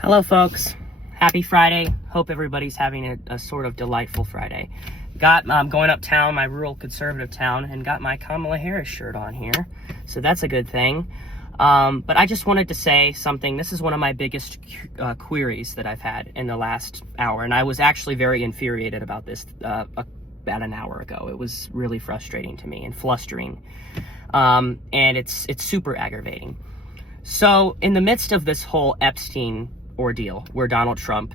Hello, folks. Happy Friday. Hope everybody's having a sort of delightful Friday. I'm going uptown, my rural conservative town, and got my Kamala Harris shirt on here. So that's a good thing. But I just wanted to say something. This is one of my biggest queries that I've had in the last hour. And I was actually very infuriated about this about an hour ago. It was really frustrating to me and flustering. And it's super aggravating. So in the midst of this whole Epstein ordeal, where Donald Trump,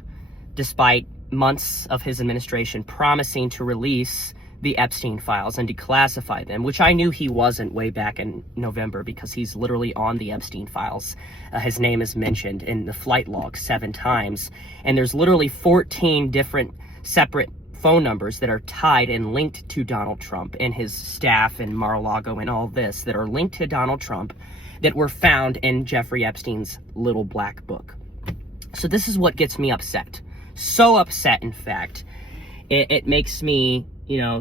despite months of his administration promising to release the Epstein files and declassify them, which I knew he wasn't way back in November because he's literally on the Epstein files. His name is mentioned in the flight log 7 times, and there's literally 14 different separate phone numbers that are tied and linked to Donald Trump and his staff and Mar-a-Lago and all this that are linked to Donald Trump that were found in Jeffrey Epstein's little black book. So this is what gets me upset. So upset, in fact. It makes me,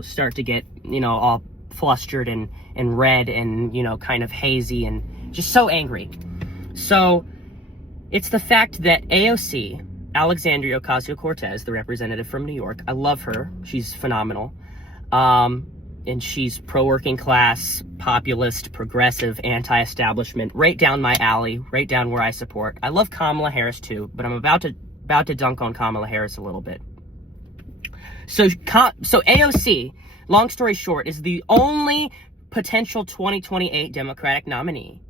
start to get, all flustered and red and, kind of hazy and just so angry. So it's the fact that AOC, Alexandria Ocasio-Cortez, the representative from New York, I love her. She's phenomenal. And she's pro-working class, populist, progressive, anti-establishment, right down my alley, right down where I support. I love Kamala Harris too, but I'm about to dunk on Kamala Harris a little bit. So AOC, long story short, is the only potential 2028 Democratic nominee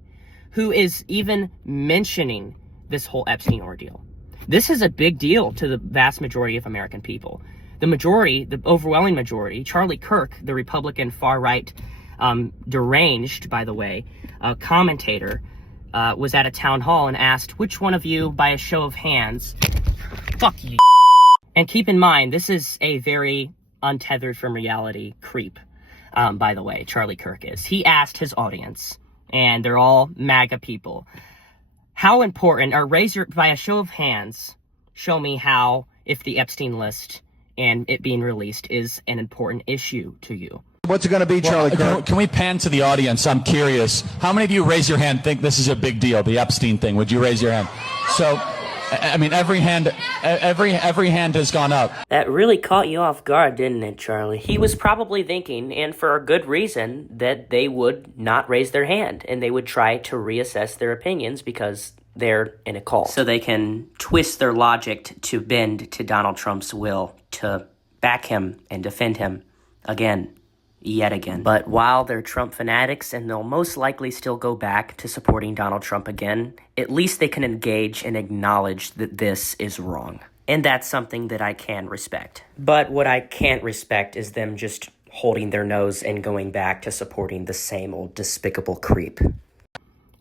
who is even mentioning this whole Epstein ordeal. This is a big deal to the vast majority of American people. The overwhelming majority, Charlie Kirk, the Republican far-right, deranged, by the way, commentator, was at a town hall and asked, which one of you, by a show of hands, fuck you. And keep in mind, this is a very untethered from reality creep, by the way, Charlie Kirk is. He asked his audience, and they're all MAGA people, how important, or by a show of hands, show me how, if the Epstein list and it being released is an important issue to you. What's it going to be, Charlie Kirk? Can we pan to the audience? I'm curious. How many of you, raise your hand, think this is a big deal, the Epstein thing? Would you raise your hand? So, I mean, every hand has gone up. That really caught you off guard, didn't it, Charlie? He was probably thinking, and for a good reason, that they would not raise their hand and they would try to reassess their opinions because they're in a cult. So they can twist their logic to bend to Donald Trump's will to back him and defend him again, yet again. But while they're Trump fanatics and they'll most likely still go back to supporting Donald Trump again, at least they can engage and acknowledge that this is wrong. And that's something that I can respect. But what I can't respect is them just holding their nose and going back to supporting the same old despicable creep.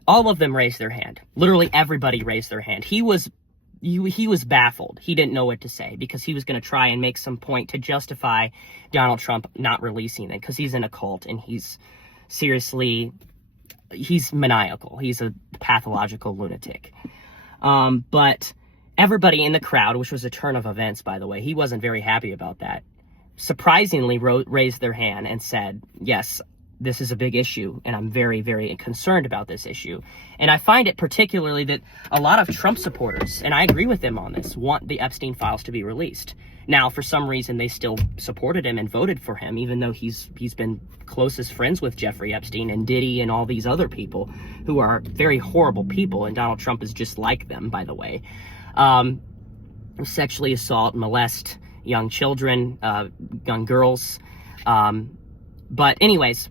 All of them raised their hand. Literally everybody raised their hand. He was baffled. He didn't know what to say because he was going to try and make some point to justify Donald Trump not releasing it because he's in a cult and he's maniacal. He's a pathological lunatic. But everybody in the crowd, which was a turn of events, by the way, he wasn't very happy about that, surprisingly raised their hand and said, yes, this is a big issue, and I'm very, very concerned about this issue. And I find it particularly that a lot of Trump supporters, and I agree with them on this, want the Epstein files to be released. Now, for some reason, they still supported him and voted for him, even though he's been closest friends with Jeffrey Epstein and Diddy and all these other people who are very horrible people, and Donald Trump is just like them, by the way. Sexually assault, molest young children, young girls. But anyways,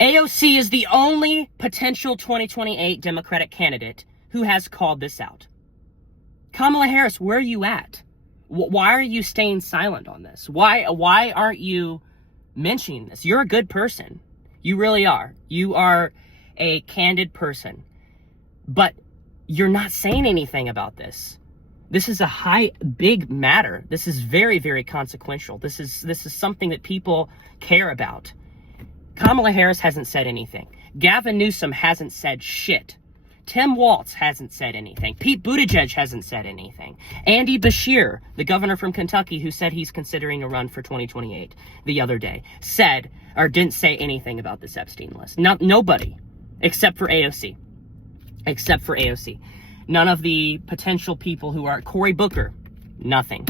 AOC is the only potential 2028 Democratic candidate who has called this out. Kamala Harris, where are you at? Why are you staying silent on this? Why aren't you mentioning this? You're a good person. You really are. You are a candid person. But you're not saying anything about this. This is a big matter. This is very, very consequential. This is something that people care about. Kamala Harris hasn't said anything. Gavin Newsom hasn't said shit. Tim Walz hasn't said anything. Pete Buttigieg hasn't said anything. Andy Beshear, the governor from Kentucky who said he's considering a run for 2028 the other day, didn't say anything about this Epstein list. Nobody, except for AOC. None of the potential people who are Cory Booker, nothing.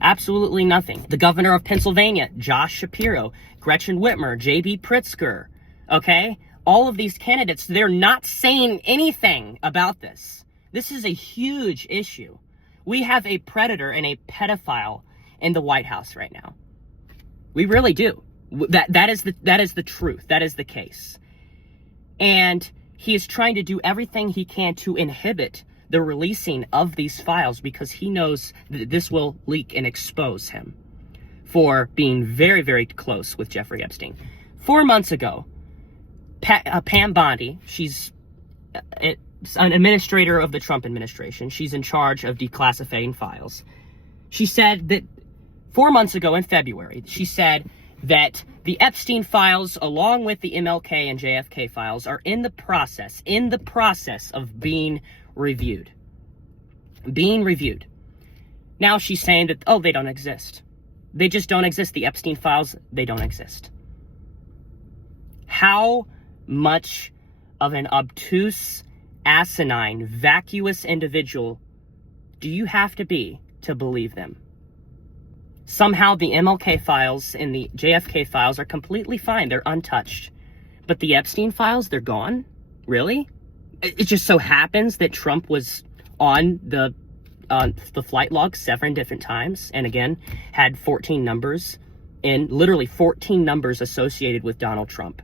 Absolutely nothing. The governor of Pennsylvania, Josh Shapiro, Gretchen Whitmer, J.B. Pritzker, okay? All of these candidates, they're not saying anything about this. This is a huge issue. We have a predator and a pedophile in the White House right now. We really do. That is the truth. That is the case. And he is trying to do everything he can to inhibit the releasing of these files because he knows that this will leak and expose him for being very, very close with Jeffrey Epstein. 4 months ago, Pam Bondi, she's an administrator of the Trump administration. She's in charge of declassifying files. She said that 4 months ago in February, she said that the Epstein files, along with the MLK and JFK files, are in the process of being reviewed. Now she's saying that, oh, they don't exist. They just don't exist. The Epstein files, they don't exist. How much of an obtuse, asinine, vacuous individual do you have to be to believe them? Somehow the MLK files and the JFK files are completely fine. They're untouched. But the Epstein files, they're gone? Really? It just so happens that Trump was on the flight log 7 different times, and again, had 14 numbers, and literally 14 numbers associated with Donald Trump.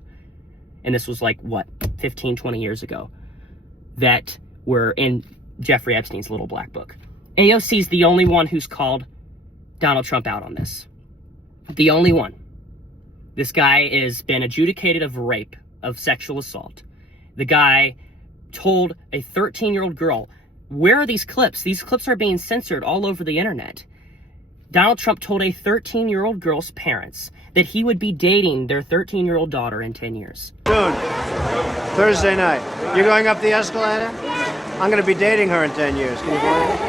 And this was like, what, 15, 20 years ago, that were in Jeffrey Epstein's little black book. AOC is the only one who's called Donald Trump out on this. The only one. This guy has been adjudicated of rape, of sexual assault. The guy told a 13-year-old girl, where are these clips? These clips are being censored all over the internet. Donald Trump told a 13-year-old girl's parents that he would be dating their 13-year-old daughter in 10 years. June, Thursday night. You're going up the escalator? I'm going to be dating her in 10 years. Can you believe it?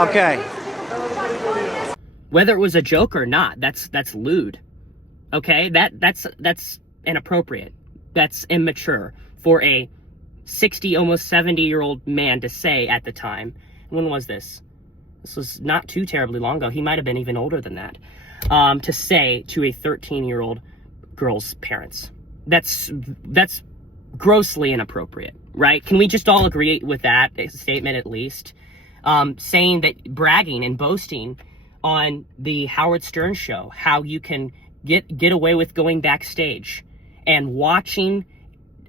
Okay. Whether it was a joke or not, that's lewd. Okay? That's inappropriate. That's immature for a 60, almost 70-year-old man to say at the time. When was this? This was not too terribly long ago. He might have been even older than that. To say to a 13-year-old girl's parents. That's grossly inappropriate, right? Can we just all agree with that statement at least? Saying that, bragging and boasting on the Howard Stern show, how you can get away with going backstage and watching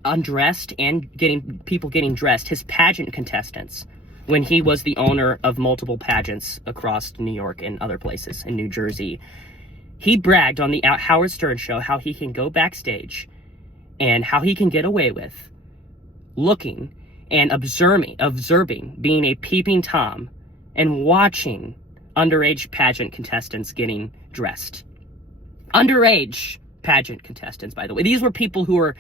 undressed and people getting dressed, his pageant contestants, when he was the owner of multiple pageants across New York and other places in New Jersey. He bragged on the Howard Stern show how he can go backstage and how he can get away with looking and observing, being a peeping Tom, and watching underage pageant contestants getting dressed. Underage pageant contestants, by the way. These were people who were,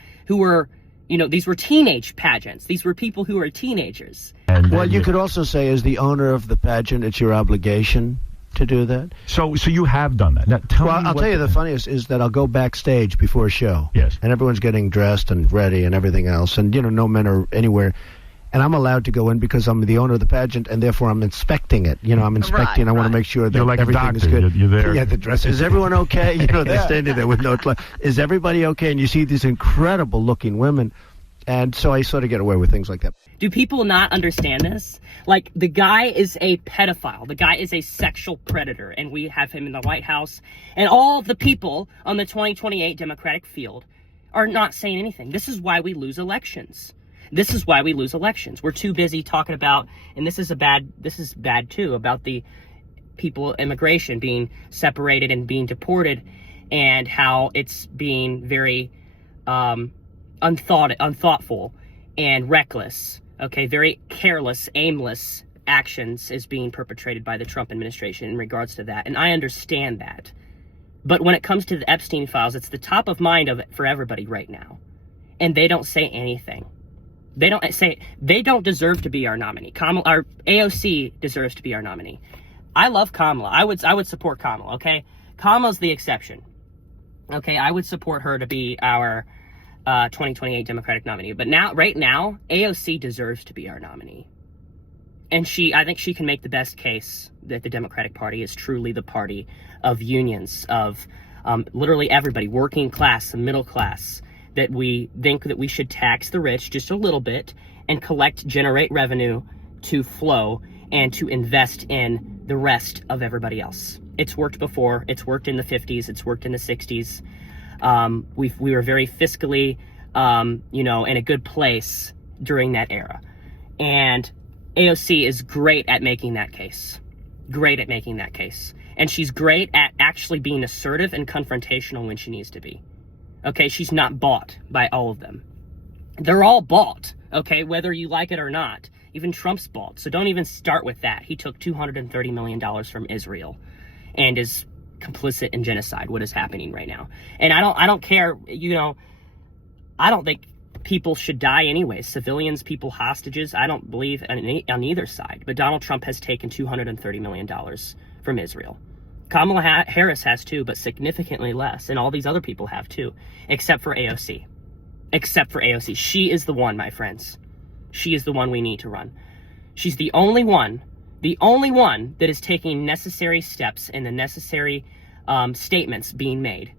these were teenage pageants. These were people who were teenagers. Well, you could also say, as the owner of the pageant, it's your obligation to do that. So you have done that. Now, I'll tell you the funniest is that I'll go backstage before a show. Yes. And everyone's getting dressed and ready and everything else. And, no men are anywhere. And I'm allowed to go in because I'm the owner of the pageant, and therefore I'm inspecting it. I'm inspecting. I want to make sure that like everything is good. You're there. Yeah, the dress. Is everyone okay? They're standing there with no clothes. Is everybody okay? And you see these incredible-looking women. And so I sort of get away with things like that. Do people not understand this? Like, the guy is a pedophile. The guy is a sexual predator, and we have him in the White House. And all of the people on the 2028 Democratic field are not saying anything. This is why we lose elections. We're too busy talking about, and this is bad too, about the people, immigration being separated and being deported, and how it's being very unthoughtful and reckless. Okay, very careless, aimless actions is being perpetrated by the Trump administration in regards to that, and I understand that. But when it comes to the Epstein files, it's the top of mind for everybody right now, and they don't say anything. They don't deserve to be our nominee. Our AOC deserves to be our nominee. I love Kamala. I would support Kamala, okay? Kamala's the exception. Okay, I would support her to be our 2028 Democratic nominee. But right now, AOC deserves to be our nominee. And I think she can make the best case that the Democratic Party is truly the party of unions, of literally everybody, working class, the middle class, that we think that we should tax the rich just a little bit and generate revenue to flow and to invest in the rest of everybody else. It's worked before. It's worked in the 50s. It's worked in the 60s. We were very fiscally, in a good place during that era. And AOC is great at making that case. Great at making that case. And she's great at actually being assertive and confrontational when she needs to be. Okay, she's not bought by all of them. They're all bought, okay, whether you like it or not. Even Trump's bought. So don't even start with that. He took $230 million from Israel and is complicit in genocide, what is happening right now. And I don't care, I don't think people should die anyway. Civilians, people, hostages, I don't believe on either side. But Donald Trump has taken $230 million from Israel. Kamala Harris has too, but significantly less. And all these other people have too, except for AOC. Except for AOC. She is the one, my friends. She is the one we need to run. She's the only one that is taking necessary steps and the necessary statements being made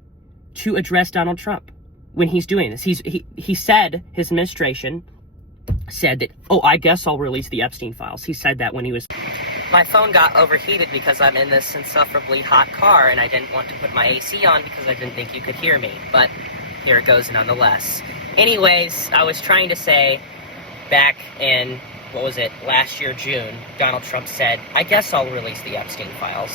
to address Donald Trump when he's doing this. He said, his administration said that, I guess I'll release the Epstein files. He said that when he was... My phone got overheated because I'm in this insufferably hot car and I didn't want to put my AC on because I didn't think you could hear me. But here it goes nonetheless. Anyways, I was trying to say, back in, last year, June, Donald Trump said, I guess I'll release the Epstein files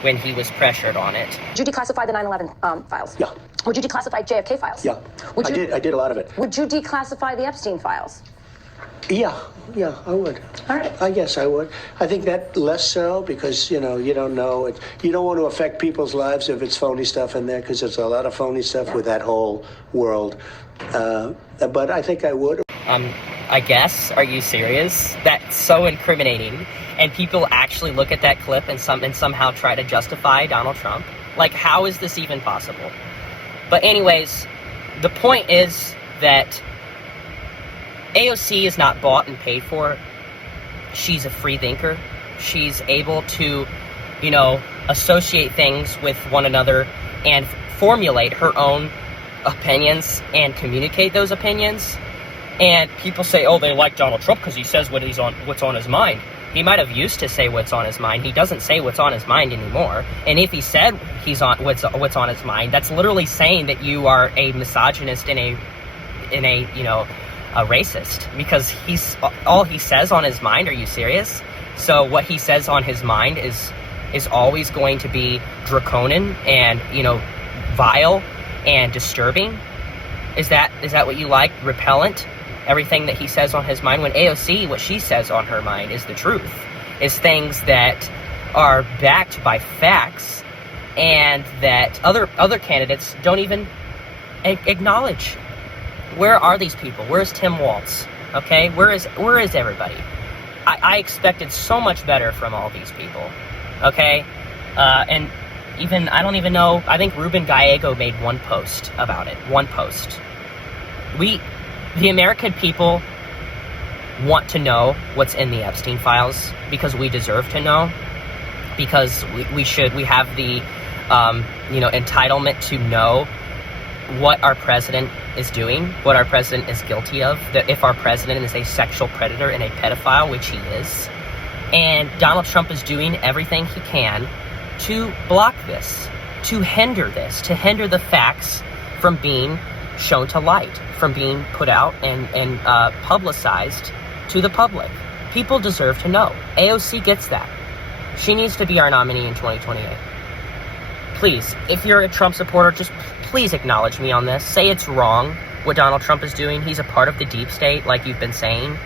when he was pressured on it. Would you declassify the 9/11 files? Yeah. Would you declassify JFK files? Yeah. I did a lot of it. Would you declassify the Epstein files? Yeah, I would. All right. I guess I would. I think that less so because, you don't know. You don't want to affect people's lives if it's phony stuff in there because there's a lot of phony stuff with that whole world. But I think I would. I guess? Are you serious? That's so incriminating. And people actually look at that clip and somehow try to justify Donald Trump. Like, how is this even possible? But anyways, the point is that AOC is not bought and paid for. She's a free thinker. She's able to, associate things with one another and formulate her own opinions and communicate those opinions. And people say, they like Donald Trump because he says what's on his mind. He might have used to say what's on his mind. He doesn't say what's on his mind anymore. And if he said what's on his mind, that's literally saying that you are a misogynist and a racist, because all he says on his mind. Are you serious? So what he says on his mind is always going to be draconian and vile and disturbing. Is that what you like? Repellent? Everything that he says on his mind, when AOC, what she says on her mind is the truth, is things that are backed by facts and that other candidates don't even acknowledge. Where are these people? Where's Tim Walz? Okay, where is everybody? I expected so much better from all these people. Okay, and even I don't even know. I think Ruben Gallego made one post about it. One post. The American people want to know what's in the Epstein files because we deserve to know, because we have the entitlement to know what our president is doing, what our president is guilty of, that if our president is a sexual predator and a pedophile, which he is. And Donald Trump is doing everything he can to block this, to hinder the facts from being shown to light, from being put out and publicized to the public. People deserve to know. AOC gets that. She needs to be our nominee in 2028. Please, if you're a Trump supporter, just please acknowledge me on this. Say it's wrong what Donald Trump is doing. He's a part of the deep state, like you've been saying.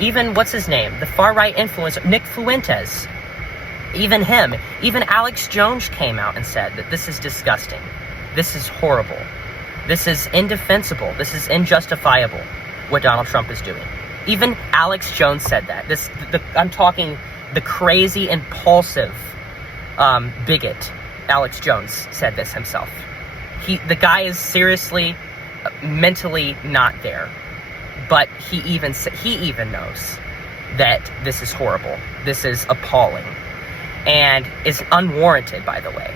Even what's his name? The far-right influencer, Nick Fuentes. Even him. Even Alex Jones came out and said that this is disgusting. This is horrible. This is indefensible. This is injustifiable, what Donald Trump is doing. Even Alex Jones said that. I'm talking the crazy, impulsive bigot Alex Jones said this himself. The guy is seriously mentally not there. But he even knows that this is horrible. This is appalling. And is unwarranted, by the way.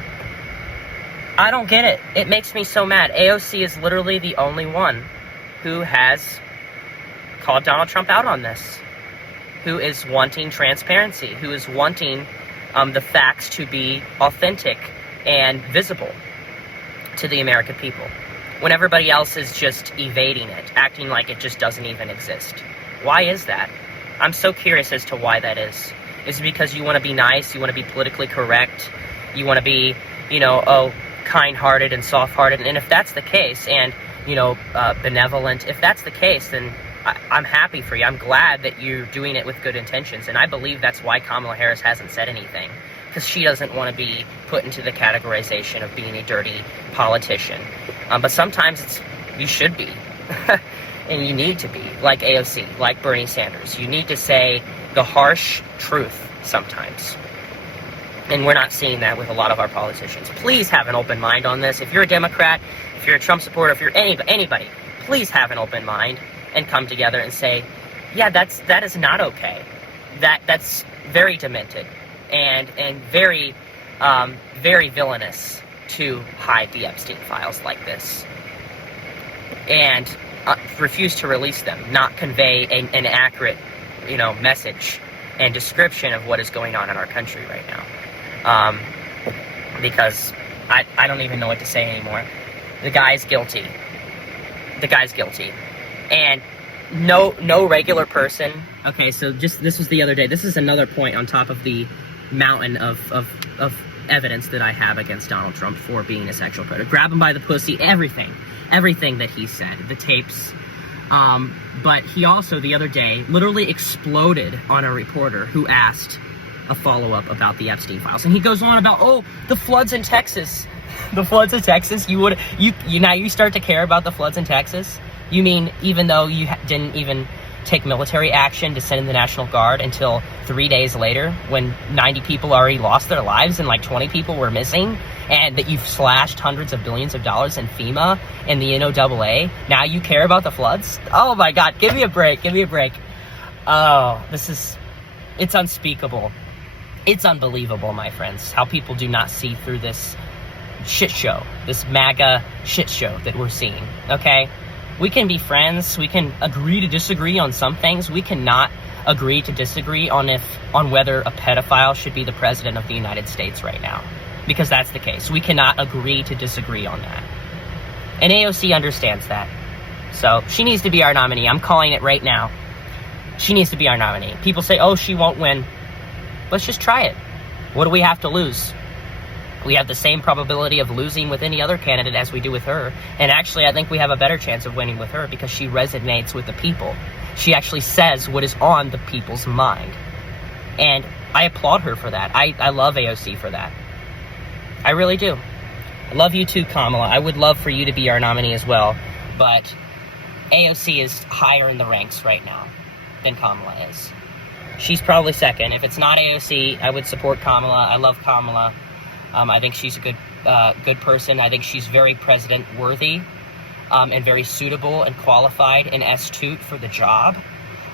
I don't get it. It makes me so mad. AOC is literally the only one who has called Donald Trump out on this. Who is wanting transparency. Who is wanting the facts to be authentic and visible to the American people. When everybody else is just evading it, acting like it just doesn't even exist. Why is that? I'm so curious as to why that is. Is it because you want to be nice, you want to be politically correct, you want to be, kind-hearted and soft-hearted, and if that's the case, and, benevolent, if that's the case, then I'm happy for you. I'm glad that you're doing it with good intentions, and I believe that's why Kamala Harris hasn't said anything, because she doesn't want to be put into the categorization of being a dirty politician. But sometimes you should be, and you need to be, like AOC, like Bernie Sanders. You need to say the harsh truth sometimes. And we're not seeing that with a lot of our politicians. Please have an open mind on this. If you're a Democrat, if you're a Trump supporter, if you're anybody, please have an open mind and come together and say, yeah, that is not okay. That's very demented and very very villainous to hide the Epstein files like this and refuse to release them, not convey an accurate message and description of what is going on in our country right now. Because I don't even know what to say anymore. The guy's guilty. And no regular person. Okay, so this was the other day. This is another point on top of the mountain of evidence that I have against Donald Trump for being a sexual predator. Grab him by the pussy, everything that he said, the tapes. But he also, the other day, literally exploded on a reporter who asked a follow-up about the Epstein files. And he goes on about, the floods in Texas. The floods in Texas, you now you start to care about the floods in Texas? You mean even though you didn't even take military action to send in the National Guard until 3 days later when 90 people already lost their lives and like 20 people were missing, and that you've slashed hundreds of billions of dollars in FEMA and the NOAA, now you care about the floods? Oh my God, give me a break. Oh, it's unspeakable. It's unbelievable, my friends, how people do not see through this shit show, this MAGA shit show that we're seeing, okay? We can be friends, we can agree to disagree on some things, we cannot agree to disagree on whether a pedophile should be the president of the United States right now, because that's the case. We cannot agree to disagree on that. And AOC understands that. So she needs to be our nominee. I'm calling it right now. She needs to be our nominee. People say, she won't win. Let's just try it. What do we have to lose? We have the same probability of losing with any other candidate as we do with her. And actually, I think we have a better chance of winning with her because she resonates with the people. She actually says what is on the people's mind. And I applaud her for that. I love AOC for that. I really do. I love you too, Kamala. I would love for you to be our nominee as well. But AOC is higher in the ranks right now than Kamala is. She's probably second. If it's not AOC, I would support Kamala. I love Kamala. I think she's a good person. I think she's very president-worthy and very suitable and qualified and astute for the job.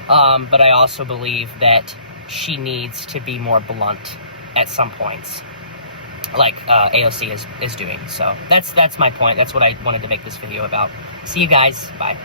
But I also believe that she needs to be more blunt at some points, like AOC is doing. So that's my point. That's what I wanted to make this video about. See you guys. Bye.